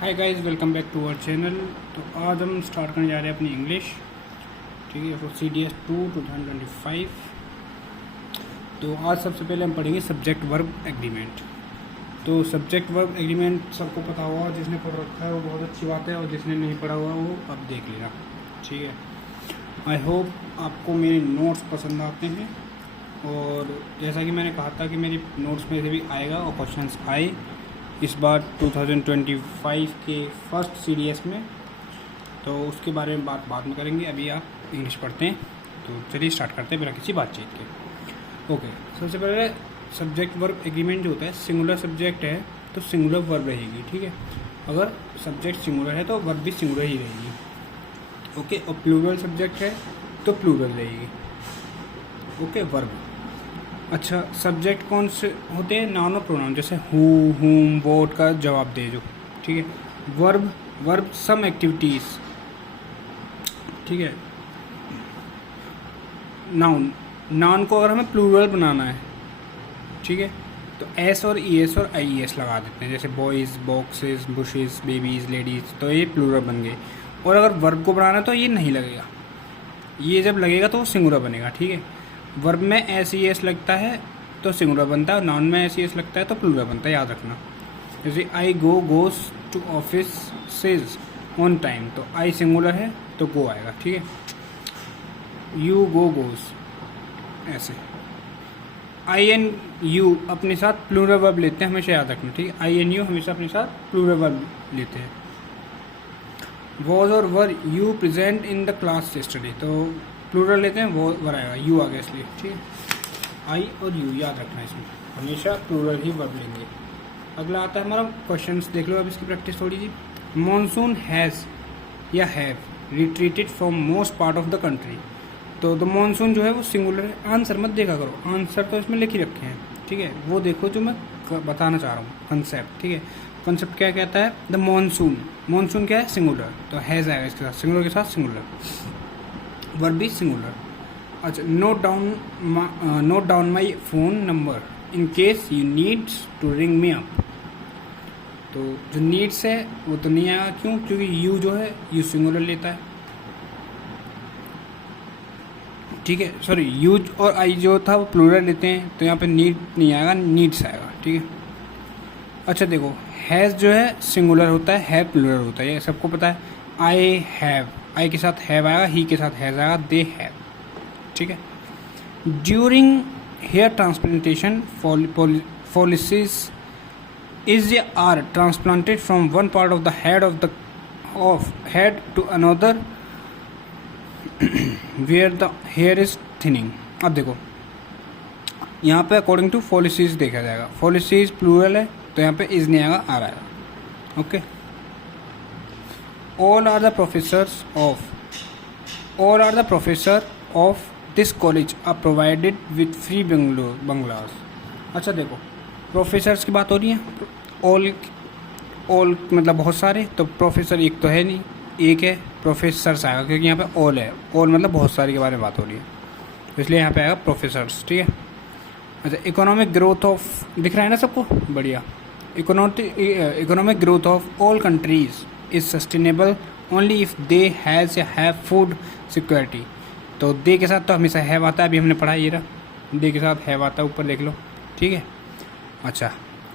Hi guys, welcome back to our channel. तो आज हम स्टार्ट करने जा रहे हैं अपनी इंग्लिश। ठीक है, फॉर CDS 2025। तो आज सबसे पहले हम पढ़ेंगे सब्जेक्ट वर्ब एग्रीमेंट। तो सब्जेक्ट वर्ब एग्रीमेंट सबको पता हुआ, जिसने पढ़ रखा है वो बहुत अच्छी बात है, और जिसने नहीं पढ़ा हुआ वो अब देख लेना। ठीक है, आई होप आपको मेरे नोट्स पसंद आते हैं, और जैसा कि मैंने कहा था कि मेरी नोट्स में से भी आएगा और क्वेश्चंस आए इस बार 2025 के फर्स्ट CDS में। तो उसके बारे में बाद में करेंगे। अभी आप इंग्लिश पढ़ते हैं, तो चलिए स्टार्ट करते हैं बिना किसी बातचीत के। ओके, सबसे पहले सब्जेक्ट वर्ब एग्रीमेंट जो होता है, सिंगुलर सब्जेक्ट है तो सिंगुलर वर्ब रहेगी। ठीक है, अगर सब्जेक्ट सिंगुलर है तो वर्ब भी सिंगुलर ही रहेगी। ओके, और प्लूरल सब्जेक्ट है तो प्लूरल रहेगी। Okay, verb. अच्छा, सब्जेक्ट कौन से होते हैं? नाउन और प्रोनाउन, जैसे हु, हुम, वोट का जवाब दे जो। ठीक है, वर्ब, वर्ब सम एक्टिविटीज़। ठीक है, नाउन, नाउन को अगर हमें प्लूरल बनाना है, ठीक है, तो एस और ES और IES लगा देते हैं, जैसे boys, boxes, bushes, babies, ladies, तो ये प्लूरल बन गए। और अगर वर्ब को बनाना है तो ये नहीं लगेगा, ये जब लगेगा तो वो सिंगुलर बनेगा। ठीक है, वर्ब में SES लगता है तो सिंगुलर बनता है, नाउन में SES लगता है तो प्लूरल बनता है, याद रखना। जैसे I goes to office says on time, तो आई सिंगुलर है तो गो आएगा। ठीक है, यू गो गोज़, ऐसे। आई एन यू अपने साथ प्लूरल वर्ब लेते हैं, हमेशा याद रखना। ठीक है, आई एन यू हमेशा अपने साथ प्लूरल वर्ब लेते हैं। वॉज और were you present in the class yesterday, तो प्लूरल लेते हैं, वो वर आएगा, यू आ गया इसलिए। ठीक है, आई और यू याद रखना, इसमें हमेशा प्लूरल ही वर्ब लेंगे। अगला आता है हमारा क्वेश्चंस, देख लो अब इसकी प्रैक्टिस थोड़ी सी। मॉनसून हैज़ या have retreated from most part of the country, तो द मॉनसून जो है वो सिंगुलर है। आंसर मत देखा करो, आंसर तो इसमें लिख ही रखे हैं। ठीक है, वो देखो जो मैं बताना चाह रहा हूँ, कंसेप्ट। ठीक है, कंसेप्ट क्या कहता है? द मॉनसून, मॉनसून क्या है? सिंगुलर, तो हैज़ आएगा इसके साथ, सिंगुलर के साथ सिंगुलर, वर्ब भी सिंगुलर। अच्छा, note down my phone number in case you needs to ring me up, तो जो नीड्स है वो तो नहीं आएगा, क्यों? क्योंकि यू जो है यू सिंगुलर लेता है। ठीक है, सॉरी, यूज और आई जो था वो प्लूरल लेते हैं, तो यहाँ पे नीड नहीं आएगा, नीड्स आएगा। ठीक है, अच्छा देखो, हैज़ जो है सिंगुलर होता है, हैव प्लूरल होता है, ये सबको पता है। आई हैव, आई के साथ हैव आएगा, ही के साथ हैज़ आएगा, दे हैव। ठीक है, during hair transplantation follicles is या are transplanted from one part of the head to another where the hair is thinning. अब देखो, यहाँ पे अकॉर्डिंग टू फॉलिसीज देखा जाएगा, फॉलिसीज प्लूरल है तो यहाँ पे इज नहीं आएगा, आर आएगा। Okay, all are the professor of this college are provided with free bungalows. अच्छा देखो, प्रोफेसर्स की बात हो रही है, ऑल मतलब बहुत सारे, तो प्रोफेसर एक तो है नहीं, एक है, प्रोफेसर्स आएगा, क्योंकि यहाँ पे ऑल है, ऑल मतलब बहुत सारे के बारे में बात हो रही है, तो इसलिए यहाँ पे आएगा प्रोफेसर्स। ठीक है, अच्छा, इकोनॉमिक ग्रोथ ऑफ, दिख रहा है ना सबको? बढ़िया। Economic growth of all countries is sustainable only if they has या हैव फूड सिक्योरिटी, तो दे के साथ तो हमेशा हैव आता है, अभी हमने पढ़ा ये रहा, दे के साथ हैव आता है, ऊपर देख लो। ठीक है, अच्छा,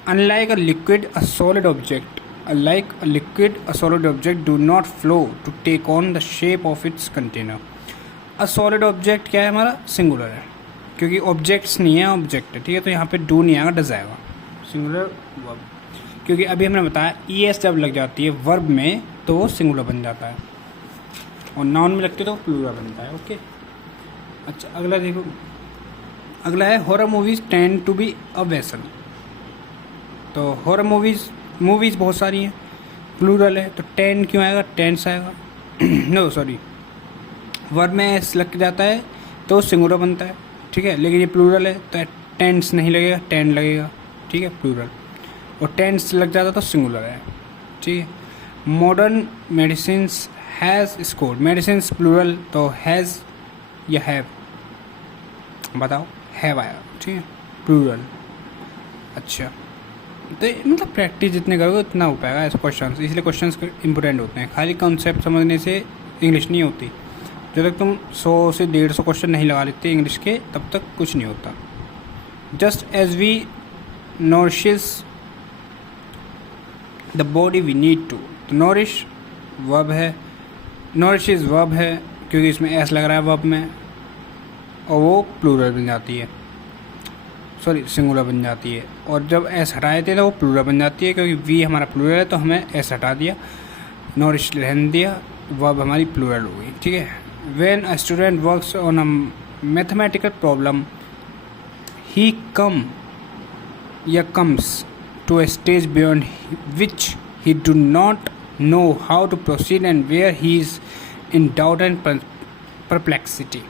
unlike a liquid a solid object, a solid object do not flow to take on the shape of its container। a solid object क्या है हमारा? सिंगुलर है, क्योंकि ऑब्जेक्ट्स नहीं है, ऑब्जेक्ट है। ठीक है, तो यहाँ पे डू नहीं आएगा, डज आएगा, सिंगुलर वर्ब, क्योंकि अभी हमने बताया ES जब लग जाती है वर्ब में तो वो सिंगुलर बन जाता है, और नाउन में लगती है तो प्लूरल बनता है। ओके, अच्छा, अगला देखो, अगला है horror movies tend to be a vessel, तो हॉरर मूवीज़ बहुत सारी हैं, प्लूरल है तो टेन क्यों आएगा? टेंस आएगा। नो सॉरी, वर्ब में एस लग जाता है तो सिंगुलर बनता है। ठीक है, लेकिन ये प्लूरल है तो टेंस नहीं लगेगा, टेन लगेगा। ठीक है, प्लूरल, और टेंस लग जाता तो सिंगुलर है। ठीक है, modern medicines has scored, medicines plural तो हैज़ या हैव, बताओ, हैव आएगा। ठीक है, प्लूरल। अच्छा, तो मतलब प्रैक्टिस जितने करोगे उतना हो पाएगा ऐसे क्वेश्चन, इसलिए क्वेश्चन इंपॉर्टेंट होते हैं। खाली कॉन्सेप्ट समझने से इंग्लिश नहीं होती। जब तक तुम 100 से 150 क्वेश्चन नहीं लगा लेते इंग्लिश के, तब तक कुछ नहीं होता। Just as we nourishes the body we need to, तो नॉरिश वर्ब है, नॉरिशेस वर्ब है क्योंकि इसमें एस लग रहा है वर्ब में, और वो प्लूरल बन जाती है, सॉरी सिंगुलर बन जाती है। और जब एस हटाए थे तो वो प्लूरल बन जाती है, क्योंकि वी हमारा प्लूरल है तो हमें एस हटा दिया, नॉरिश रहने दिया, वर्ब हमारी प्लूरल हो गई। ठीक है। When a student works on a mathematical problem he comes to a stage beyond which he do not know how to proceed and where he is in doubt and perplexity.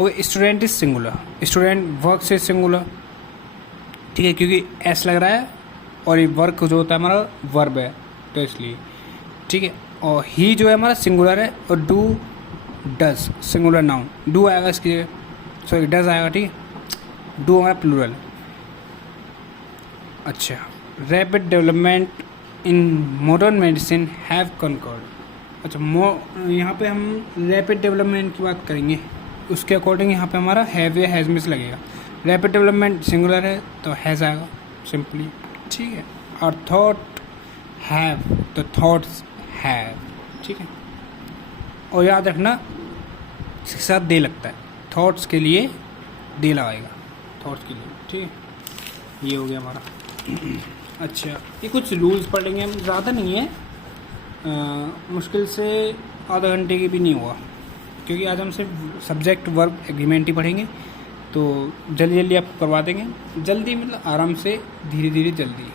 Okay, student is singular, student work से singular, ठीक है, क्योंकि S लग रहा है और ये work जो होता है हमारा वर्ब है तो इसलिए, ठीक है। और ही जो है हमारा सिंगुलर है, और do does singular noun, do आएगा इसके, सॉरी डज आएगा, ठीक है। डू हमारा प्लूरल। अच्छा, rapid development in modern medicine have conquered. अच्छा, यहाँ पे हम रैपिड डेवलपमेंट की बात करेंगे, उसके अकॉर्डिंग यहाँ पे हमारा हैव या हैज़ मिस लगेगा। रैपिड डेवलपमेंट सिंगुलर है तो हैज़ आएगा सिंपली, ठीक है। और थॉट हैव तो थॉट्स हैव, ठीक है। और याद रखना इसके साथ दे लगता है, थॉट्स के लिए दे लगाएगा, थॉट्स के लिए, ठीक है। ये हो गया हमारा। अच्छा, ये कुछ रूल्स पढ़ेंगे हम, ज़्यादा नहीं है, मुश्किल से आधा घंटे की भी नहीं हुआ, क्योंकि आज हम सिर्फ सब्जेक्ट वर्ब एग्रीमेंट ही पढ़ेंगे, तो जल्दी जल्दी आप करवा देंगे, जल्दी मतलब आराम से, धीरे धीरे जल्दी।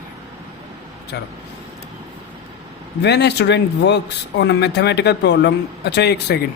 चलो, when a student works on a mathematical problem. अच्छा, एक सेकेंड,